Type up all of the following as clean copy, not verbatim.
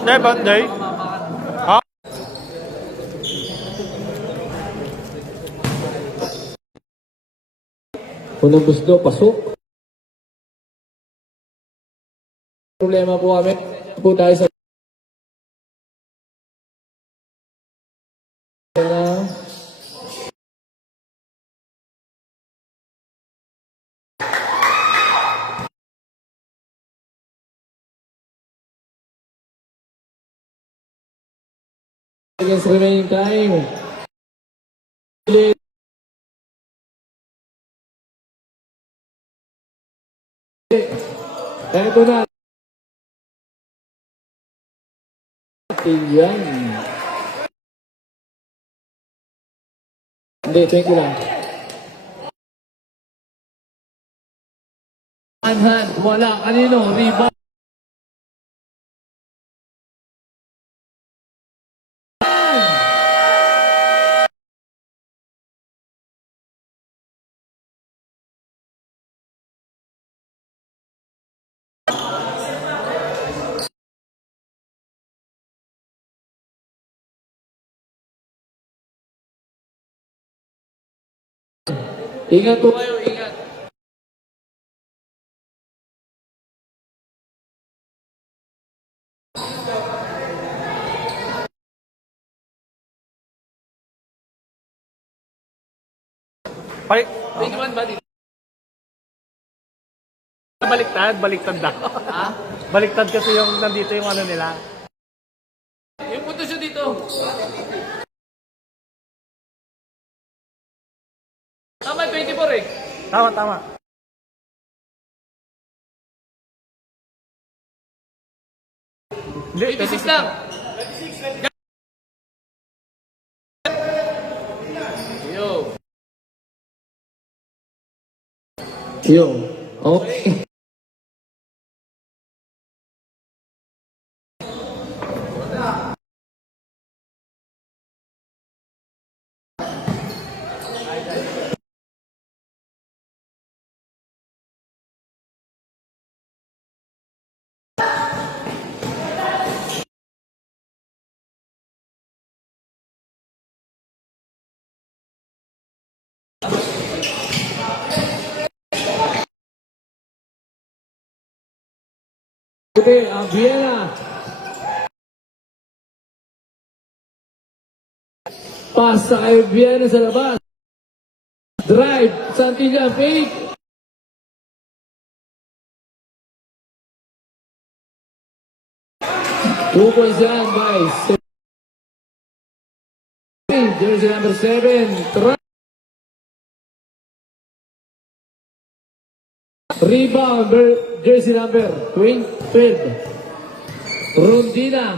Birthday? Ha? Unang gusto, pasok. Problema po kami. Po tayo sa... Against remaining time. Eto na. Yan. Hindi, thank you lang. Hand, wala. Kanino? Rebound. Ingat po kayo, ingat. Balik. 21 ba dito? Baliktad daw. Ha? Baliktad kasi yung nandito yung ano nila. Yung punto siya dito. Tama, 24 eh. Tama. Hindi, 26 lang. Yo. Yo. Okay. Today, ang Vienna. Pasa kay Vienna sa labas. Drive, Santilla, fake. Two points yan, guys. Jersey number 7. Rebound, jersey number 12. Rondina.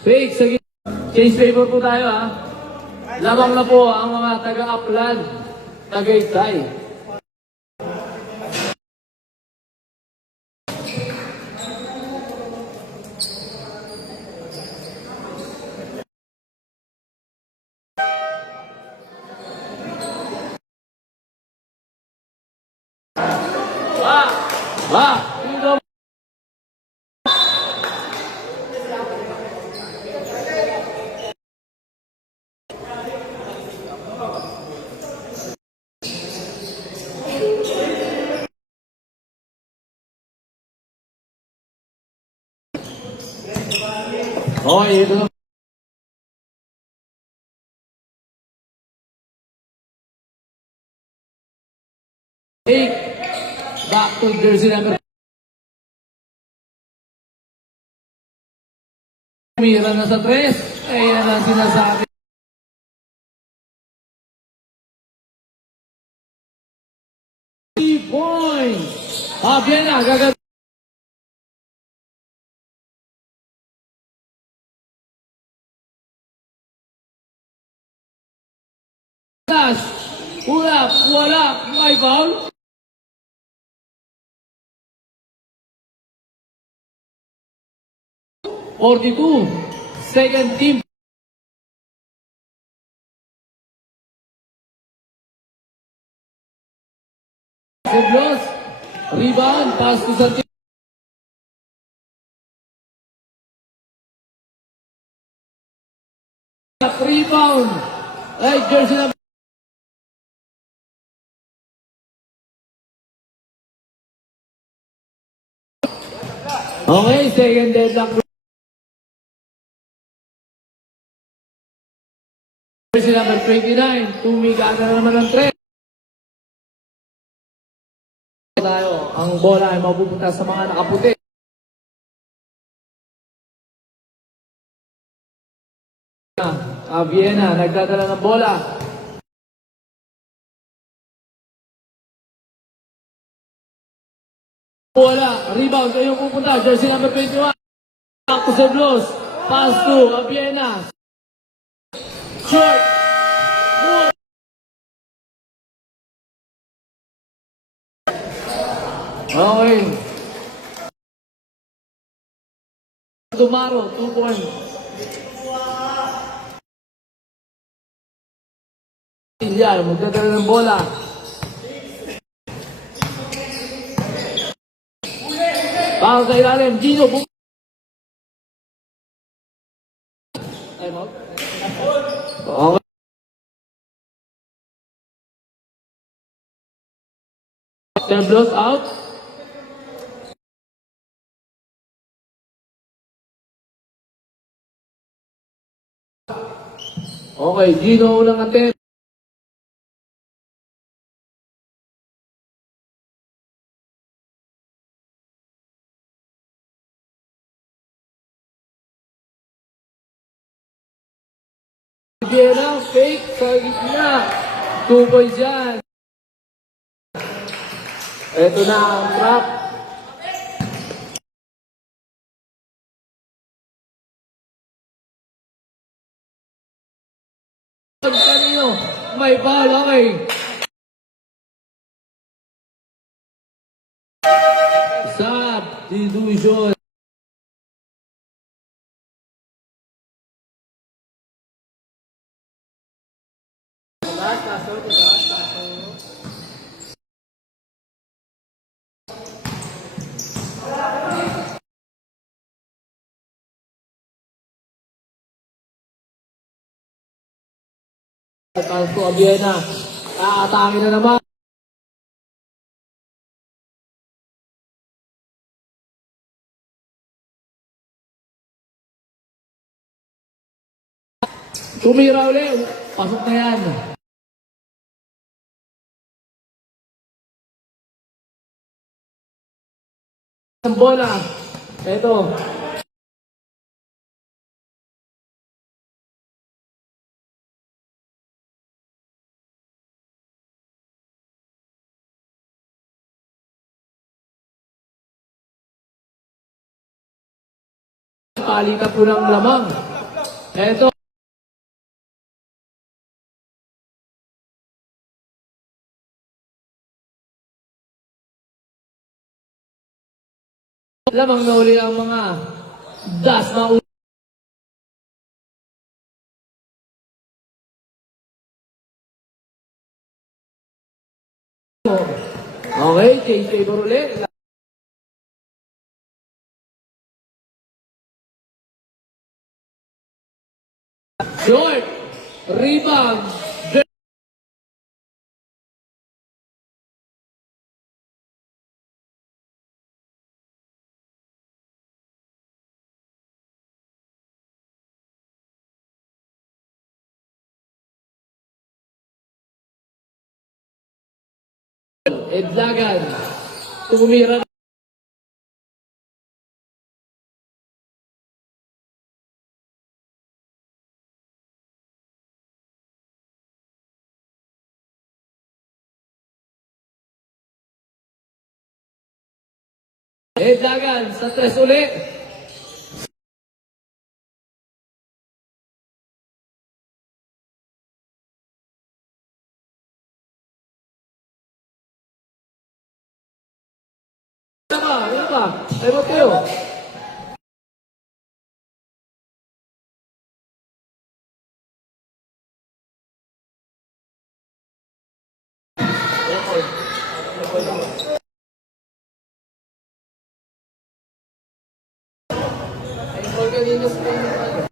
Fake sa gitna. Change favor po tayo ha. Lamang na po ang mga taga-Upland, Tagaytay. Tingnan. Okay, ito na. Take back to jersey number. Mira na sa 3. Ayan ang sinasabi. Points. Vienna, gagawin. Wala, may foul. Forty-two, second team. Seblos, rebound, pass to Santiago. Rebound. Ay, jersey number. Okay, second deadlock. Jersey number 29. Tumigana na naman ng 3. Tayo, ang bola ay mapupunta sa mga nakaputi. Vienna, nagdadala ng bola. Bola, rebound, ayun pupunta. Jersey number 21. Back to the Blues. Pass to Vienna. Short. Good. Okay. Tumaro, 2 points. Yan, magdadala ng bola. Para sa ilalim, Gino. Time out. Okay. Ten blows out. Okay, Gino ulang attempt. Vienna, fake sa gitna. 2 points yan. Ito na ang trap. Kanino, may ball, okay. Sab, dilution. Pass to Vienna. Aatake na naman. Tumira ulit. Pasok na yan. Ang bola. Ito. Palitan po ng lamang. Ito. Lamang na uli ang mga das na ulo. Okay, change favor ulit. Short. Rebound. Edlagan. Tumira. Edlagan sa 3 ulit. Ano ba? Ay, Mateo. Ay, organinos pa yun.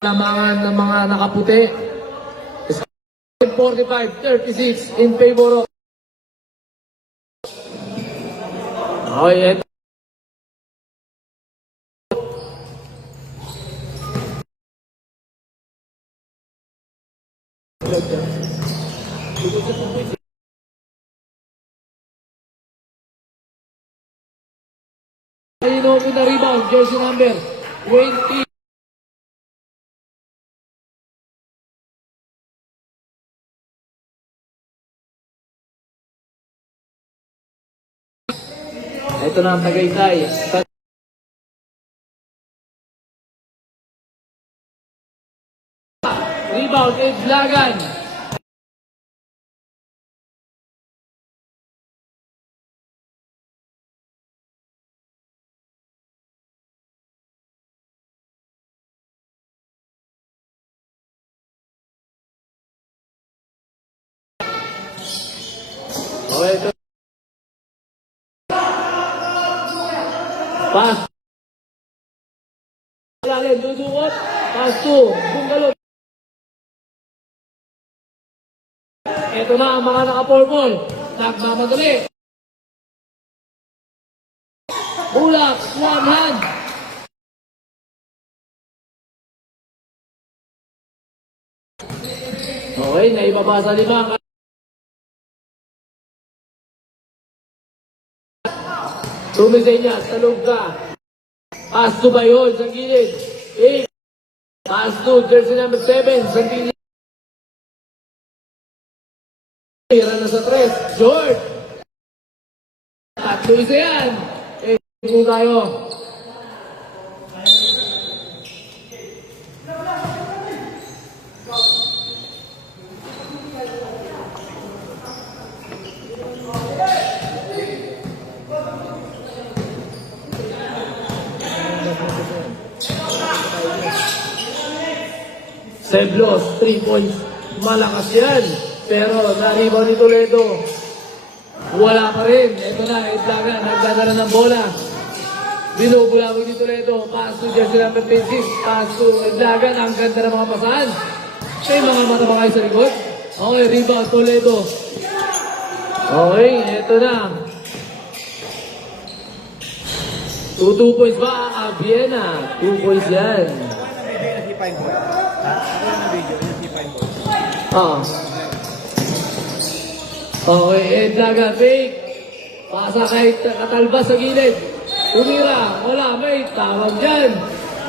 lamangan ng mga nakaputi. 45-36 in favor of... Okay, eto. Ayun open na rebound, jersey number 20. Ito na ang Tagaytay. Rebound, Iblagan. Okay, ito. Pass. Lalim, dudukot. Pass to. Bungalot. Ito na ang mga naka-purple. Nagmamadali. Bulak, one hand. Okay, naibaba sa lima. Tumisenyas, talog ka. Pass to Bayon, sa gilid. 8. Pass to jersey number 7, sa gilid. Tira na sa 3. George. Tatlo isa yan. Ito tayo. Seblos, 3 points. Malakas yan. Pero na-rebound ni Toledo. Wala pa rin. Ito na, Iblagan. Nagdadala ng bola. Binubulabog ni Toledo. Pass to jersey number 26. Pass to Iblagan. Ang ganda ng mga pasahan. May mga mata ba kayo sa likod? Okay, rebound Toledo. Okay, ito na. 2 points ba? Abiena. 2 points yan. Okay, Iblagan, fake. Pasa kay Katalba sa gilid. Tumira, wala, may tawag dyan.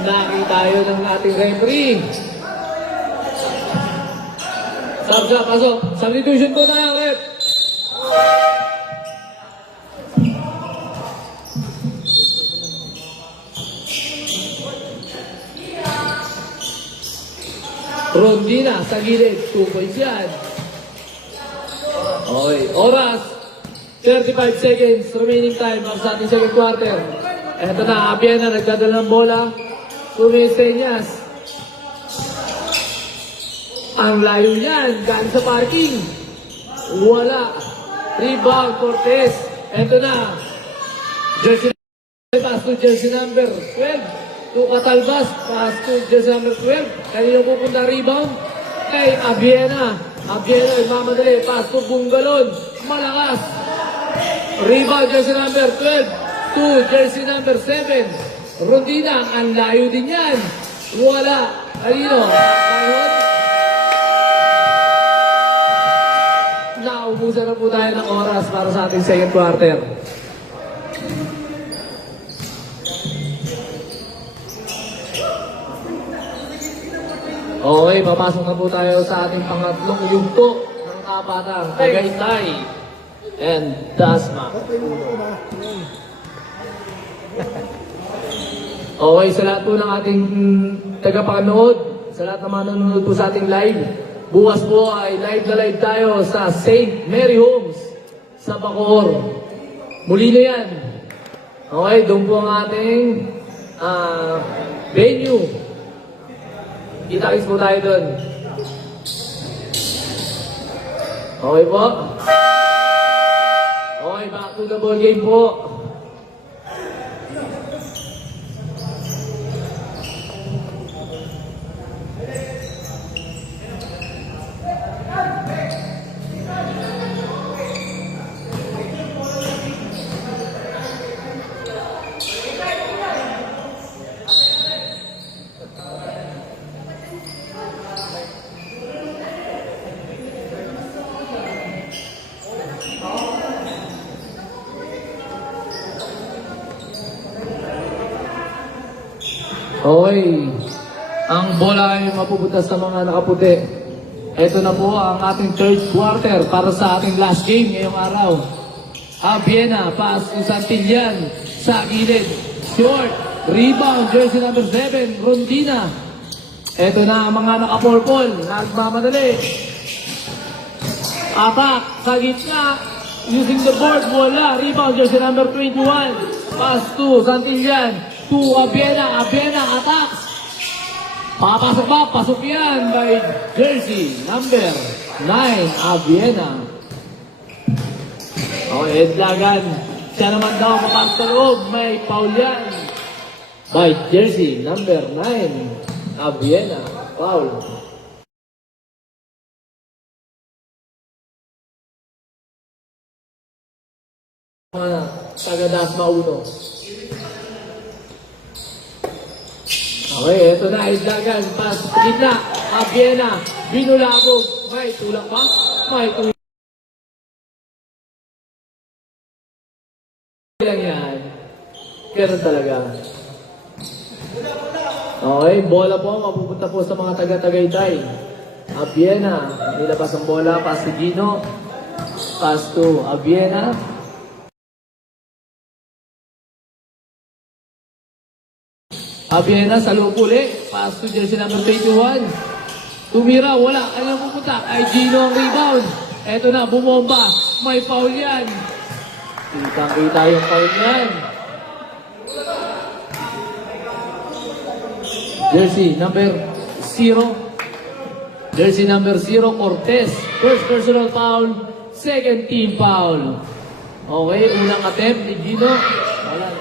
Nakita tayo ng ating referee. Sabsa, pasok. Substitution ko tayo, rep. Rondina sa gilid. 2 points yan. Okay, oras. 35 seconds remaining time of sa ating second quarter. Eto na, Abiena nagdadala ng bola. Sumisenyas. Ang layo niyan, galing sa parking. Wala. Rebound, Cortez. Eto na. Jersey pass to jersey number 12. To Catalbas, pass to jersey number 12. Kanino pupunta rebound? Kay Abiena. Abiena, mamadali. Pass to Bungalon. Malakas. Rebound, jersey number 12. To jersey number 7. Rondina, ang layo din yan. Wala. Kanino? Mayroon. Naubusan na po tayo ng oras para sa ating second quarter. Okay, papasok na po tayo sa ating pangatlong yugto ng kapatang Tagaytay and Dasma. Okay, sa lahat po ng ating tagapanood, sa lahat ng manonood po sa ating live, bukas po ay live na live tayo sa St. Mary Homes sa Bacoor. Muli na yan. Okay, doon po ang ating venue. Kita-kits po tayo doon. Okay po. Okay, back to the ball game po. Okay. Ang bola ay mapupunta sa mga nakaputi. Ito na po ang ating third quarter para sa ating last game ngayong araw. Abiena, pass to Santillan sa gilid. Short, rebound, jersey number 7, Rondina. Ito na ang mga naka-purple, nagmamadali. Attack sa gitna, using the board, wala. Rebound, jersey number 21. Pass to Santillan, to Abiena, Abiena attacks. Papasok ba? Pasok yan by jersey number 9, Abiena. Okay, Edlagan. Siya naman daw papasok sa loob. May foul yan by jersey number 9, Abiena. Foul. Mga taga-Dasma 1. Okay, ito na, Idlagan, pass, gitna, Abiena, binulabog, may tulak pa, may tulak. Lang yan, ganun talaga. Okay, bola po, mapupunta po sa mga taga-Tagaytay. Abiena, nilabas ang bola, pass to Gino, pass to Abiena. Abiena sa loob uli. Pass to jersey number 21. Tumira, wala. Ano pupunta? Ay Gino ang rebound. Eto na, bumomba. May foul yan. Kitang-kita yung foul yan. Jersey number 0. Jersey number 0, Cortez. First personal foul. Second team foul. Okay, unang attempt ni Gino. Wala.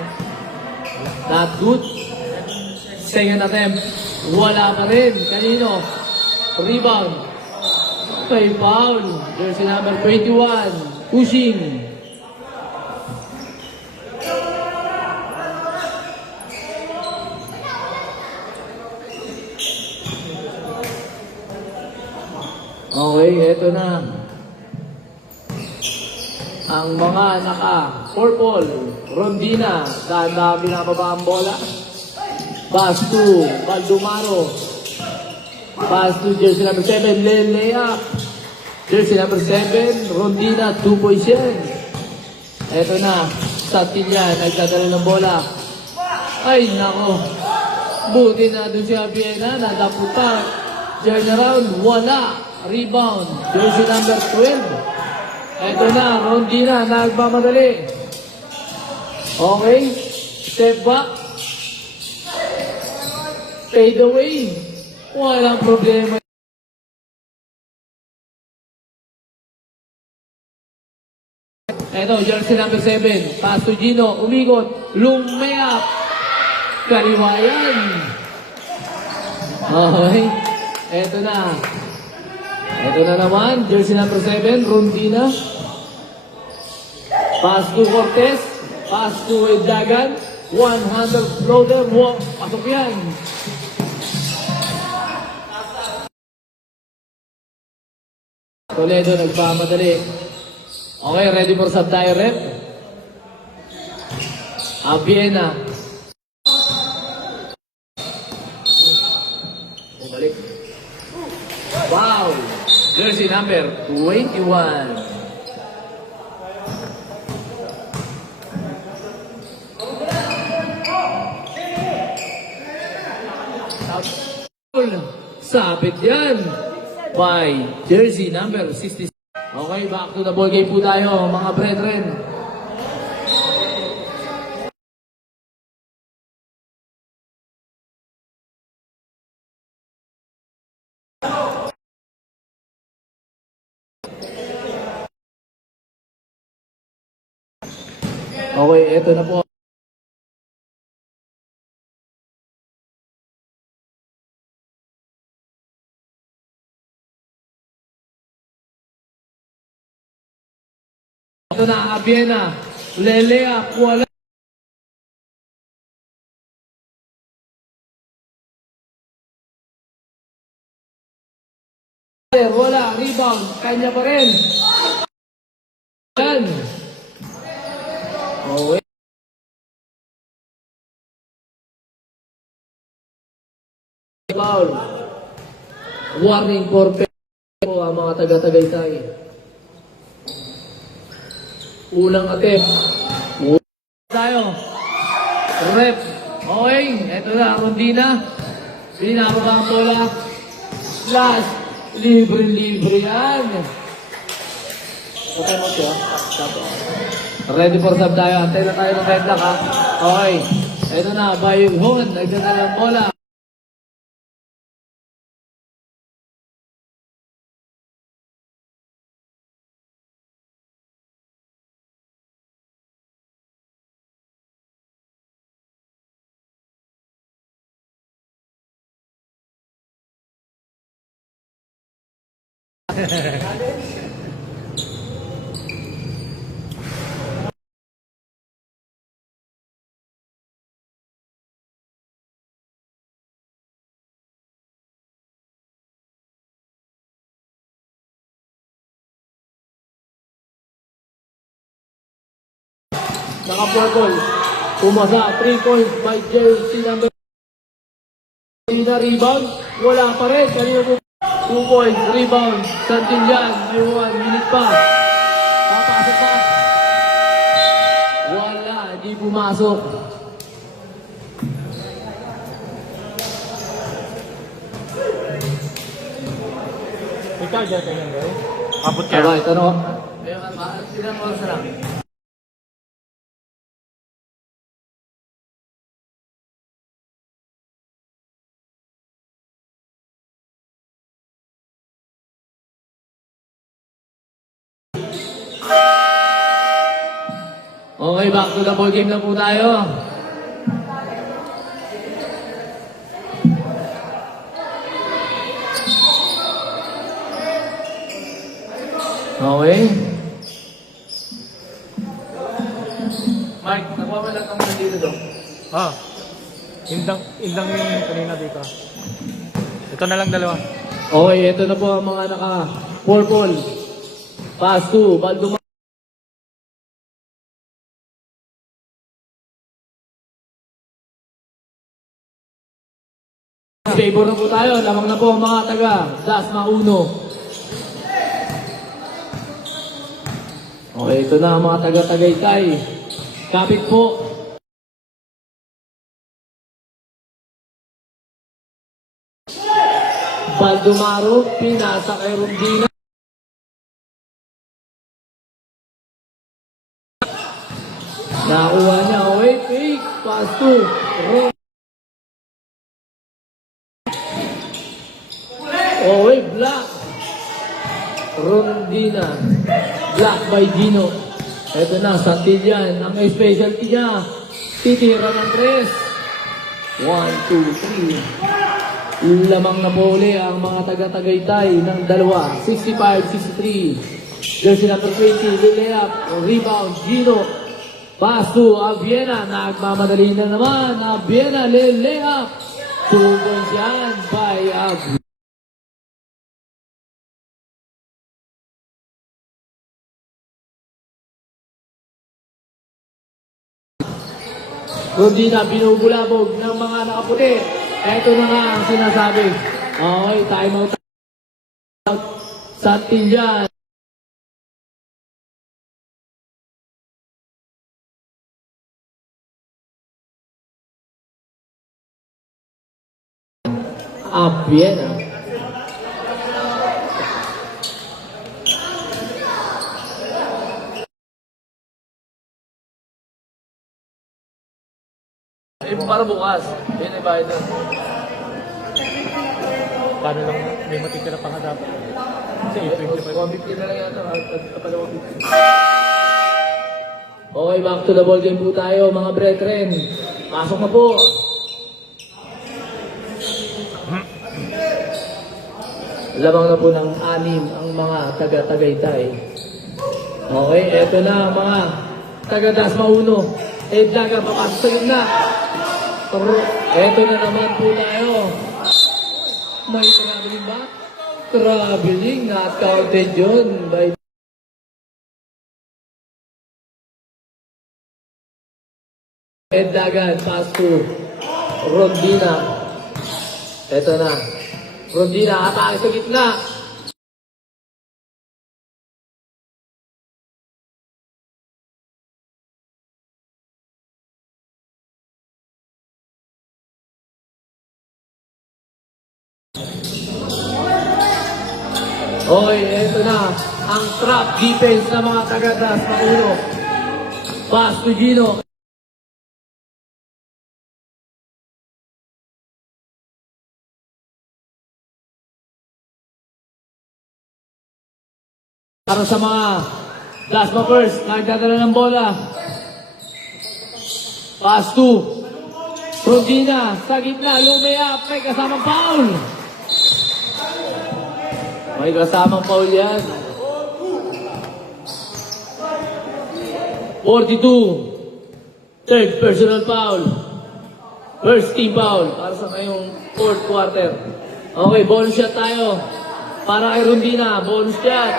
Not good. Second attempt, wala pa rin. Kanino? Rebound. May foul. Jersey number 21. Pushing. Okay, eto na. Ang mga naka-purple, Rondina, daan-daan binababa ang bola. Pass to Baldumaro. Pass to jersey number 7, Lelea. Jersey number 7, Rondina, 2 points yan. Eto na, Santillan, nagdadala ng bola. Ay, nako. Buti na doon si Abiena, nadaputa. Turn around, wala. Rebound, jersey number 12. Eto na, Rondina, nagmamadali. Okay, step back. Fade away. Walang problema. Eto, jersey number 7. Pass to Gino. Umigot. Lumayap. Kaliwayan. Okay. Eto na. Eto na naman. Jersey number 7. Rondina. Pass to Cortez. Pass to Dagan. 100 floater. Pasok yan. Toledo nagpamadali. Okay, ready for sub-tie rep. Abiena. Bumalik. Wow! Jersey number 21. Sabit yan by jersey number 66. Okay, back to the ball game po tayo, mga brethren. Okay, eto na po. Ito na, Abiena. Lelea, wala. Wala, rebound. Kanya pa rin. Yan. Okay. foul. Warning for po ang mga taga-Tagaytay. Unang attempt. Tayo. Rep. Okay, eto na ang rondina. Pinababa ang bola. Slash. Libre-libre yan. Okay mo siya. Ready for sub tayo. Antay na tayo ng red lock ha. Okay. Eto na. Bayong Hon. Nagdala ng bola. Naka-4 Pumasa, 3 points by JC number. Na rebound, wala pa rin. Kanina po 2 points, rebound. Santillan, may 1 minute pa. Papasok pa. Wala, di pumasok. Ikaw dyan kayo nga. Abot ka. Okay, tanong. Ilang oras na lang? Okay, back to the ball game na po tayo. Okay. Mike, nakuha mo lang kang dito doon. Indang yung kanina dito. Ito na lang dalawa. Okay, ito na po ang mga naka-purple. Pass to Baldumar. Favor na po tayo. Lamang na po ang mga taga Dasma Uno. Okay, ito na ang mga taga-Tagaytay. Kapit po. Baldumaro, pinasa kay Rondina. Nakuha niya. Okay, fake. Pass to Ron. Okay, black. Rondina. Black by Gino. Ito na, Santillan. Ang specialty niya. Titira ng 3. 1, 2, 3. Lamang na po uli ang mga taga-Tagaytay ng dalawa. 65-63. Jersey number 20, layup, rebound, Gino. Pass to Aviena. Nagmamadali na naman. Aviena, layup. 2 points yan by Aviena. Rondina, binubulabog ng mga nakaputi. Ito na nga ang sinasabi. Okay, time out. Santillan. Aviena. Para bukas. Yan ay bayad doon. Paano lang may matitira pa nga dapat. Kasi 825. 150 na lang yata. Okay, back to the ball game po tayo, mga brethren. Pasok na po. Lamang na po ng 6 ang mga taga-Tagaytay. Okay, eto na mga taga-Dasma Uno. Daga, papasok sa gitna. Eto na naman po tayo. May traveling ba? Traveling, not counted yun. By Dagan, pass to Rondina. Eto na. Rondina, atake sa gitna. Okay, eto na. Ang trap defense ng mga taga-das Makuno. Pass to Gino. Para sa mga Dasma first, nagdadala ng bola. Pass to Rondina, sa gitna, lumayap, may kasamang foul. May kasamang foul yan. 42. Third personal foul. First team foul para sa ngayong fourth quarter. Okay, bonus shot tayo. Para kay Rondina, bonus shot.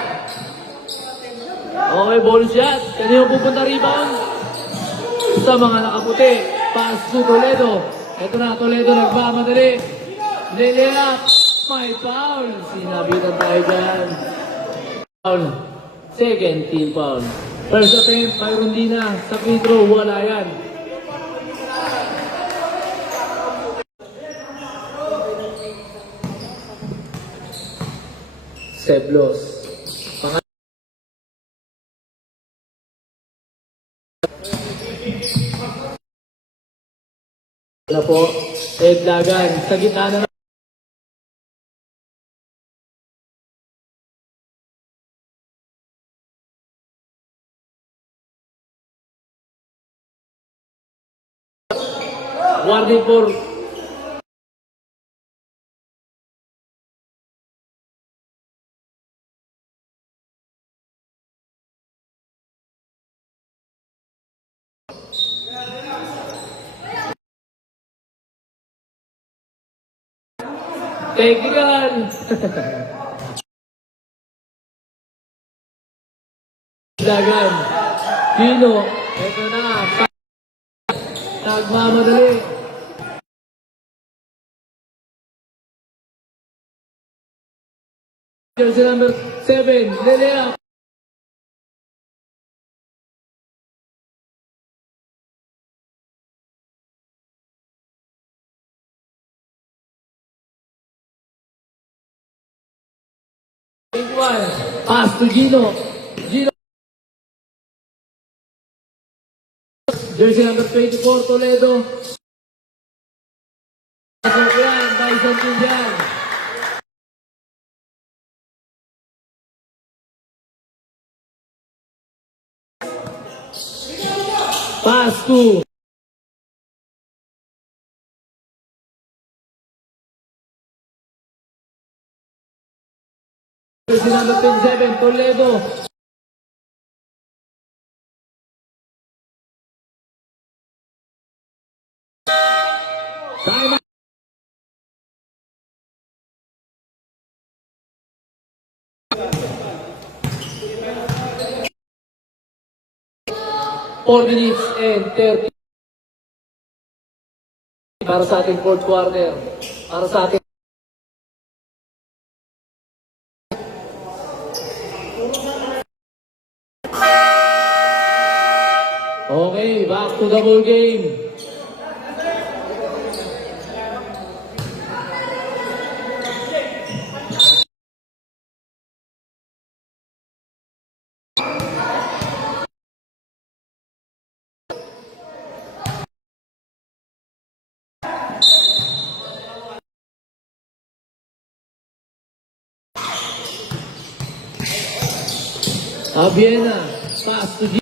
Okay, bonus shot. Kanino pupunta rebound? Sa mga nakaputi. Pass to Toledo. Ito na, Toledo nagmamadali. Lilea. May foul. Sinabitan tayo dyan. Foul. Second team foul. First attempt, may Rondina. Sa free throw, wala yan. Seblos. Na po, Ed Lagan. Sa gitna na warning for technical. Dagan. Gino. Ito na. Nagmamadali. Jersey number 7. Lelea. Pass to Gino. Gino. Jersey number 24, Toledo. Pasok yan, Dyson Pinjan. Pass to Jersey number 27, Toledo. Time out. Four minutes and 30 para sa ating fourth quarter. Para sa ating okay, back to the ball game. Abiena, pass to G.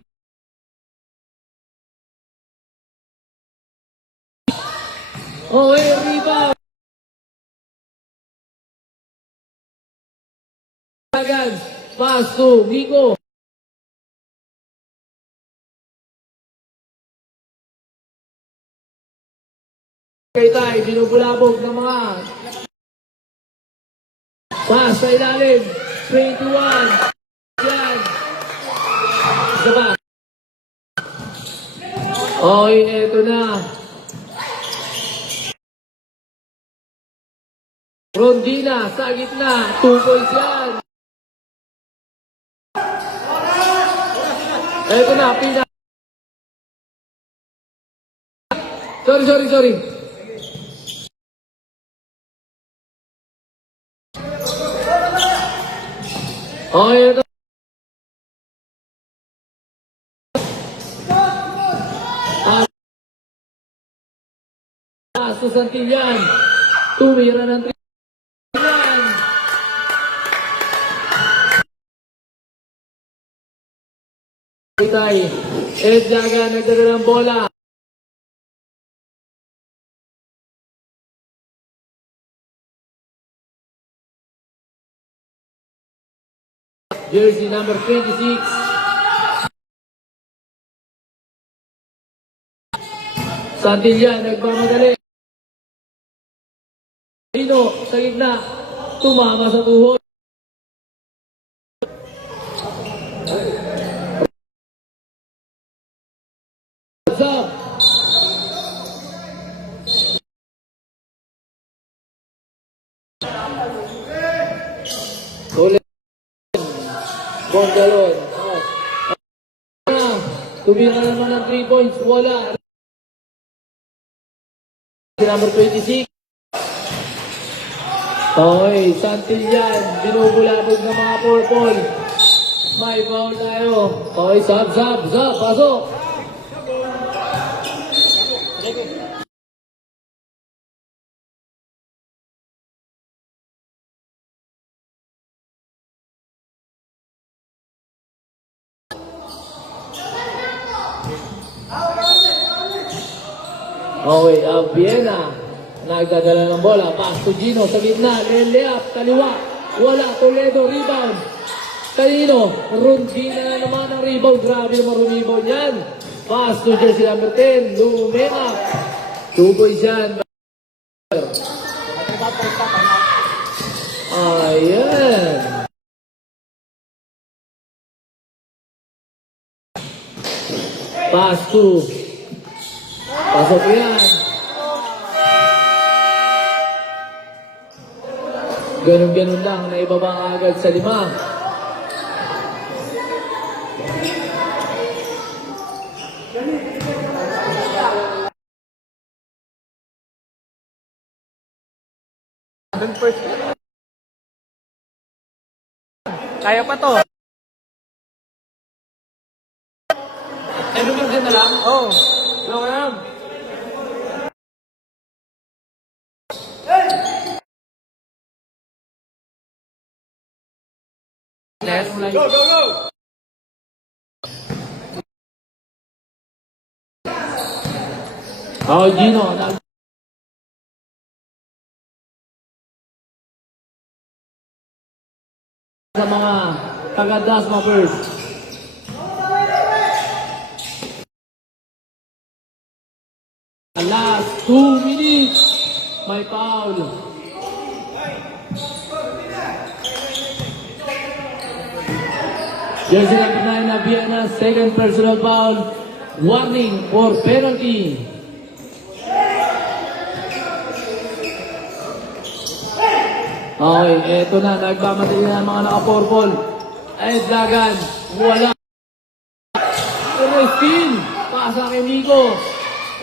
Oh, hey, rebound. Pass to Nico. Kaytay, binubulabog ng mga pass sa ilalim. 21. Yan. Isa pa. Okay, eto na. Rondina sa gitna. 2 points yan. Eto na, pina. Sorry. Okay, ito. Susantillan. Tumira ng 3. Itay. Ed Jaga nagdala ng bola. Jersey number 26. Santillan nagmamadali. Dino sa gitna. Tumama sa tuhod. Zab. Ulit. Bonggalon. Tumira naman ng 3 points. Wala. Number 26. Okay, Santillan. Binubulabog ng mga purple. May foul tayo. Okay, sab. Pasok. Okay, Vienna. Nagdadala ng bola. Pass to Gino sa gitna. Leleap, kaliwa. Wala. Toledo, rebound. Kanino? Rondina na naman ang rebound. Grabe naman rebound yan. Pass to jersey number 10. Lumea. 2 points yan. Ayan. Pass to. Pasok yan. Ganun lang. Naibaba agad sa 5. Kaya pa to. Ano ba dyan na lang? Oh. Ano ka lang? Go. Oh, Gino. Sa mga taga-Dasma first. Last 2 minutes. May foul. Jersey number 9 na Vienna, second personal foul. Warning for penalty. Okay, eto na. Nagmamadali na ang mga naka-purple. Ed Dagan. Wala. Pero steal. Pasa kay Nico.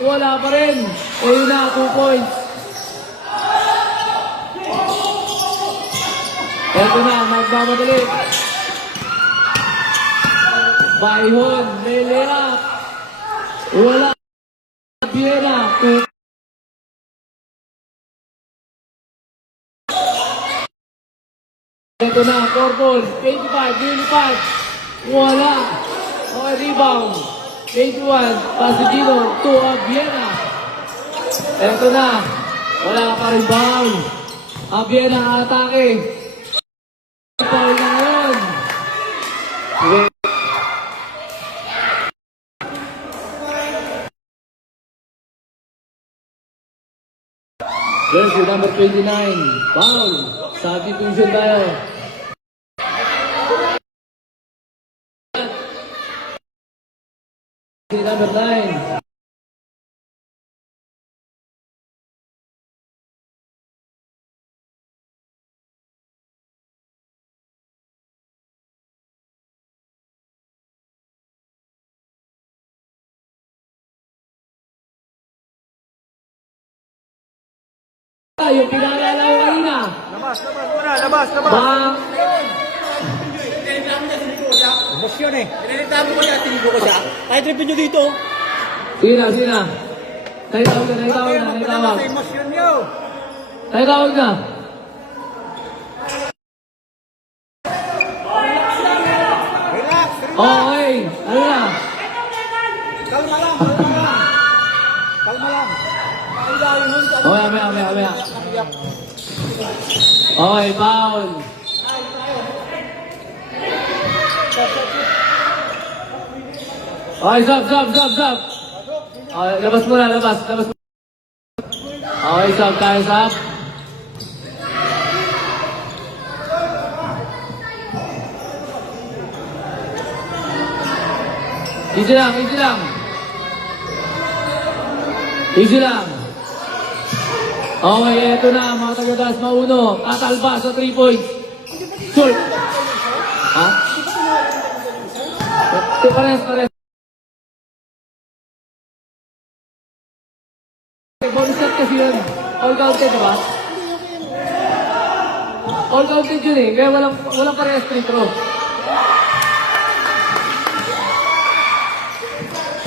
Wala pa rin. Ayun na, 2 points. Eto na, nagmamadali. Bayhon, Melea. Wala. Vienna, 2. Eto na, purple. 25, lilipad. Wala. Okay, rebound. 81, Pasugino, 2 Vienna. Eto na. Wala pa rin foul. Vienna ang atake. Foul na ngayon. Jersey number 29. Foul. Substitution tayo. Number 9. Yung pinaalala ko kanina. Labas muna, labas. Bang! Emosyon eh. Nireklamo ko niya, tinigo ko siya. Kahit tripin nyo dito. Sige na. Tayo tawag na. Emosyon nyo. Tayo tawag na. Relax. Okay, ano na? Kalma lang. Okay, mamaya. Okay, foul. Okay, stop. Okay, labas muna. Okay, stop. Easy lang. Okay, eto na, mga taga-das mauno. Tatalba sa 3 points. Short. Ha? Pares. Bonus shot kasi yun. All counted, diba? All counted yun eh. Kaya walang parehas free throw.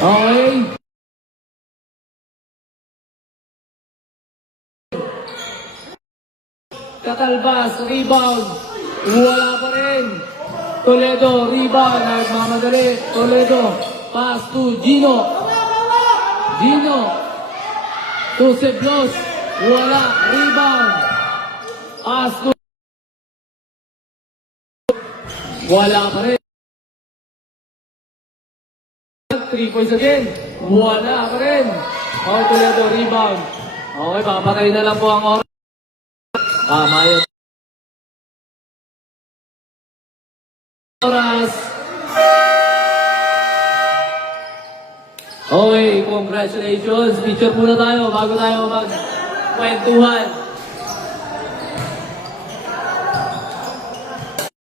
Okay. Katalbas, rebound. Wala pa rin. Toledo, rebound. Nagmamadali. Toledo, pass to Gino. To Seblos. Wala. Rebound. Pass to. Wala pa rin. 3 points again. Wala pa rin. Okay, Toledo, rebound. Okay, papatay na lang po ang oras. Tama yun. Oras. Okay, congratulations. Picture muna tayo bago tayo mag-kwentuhan.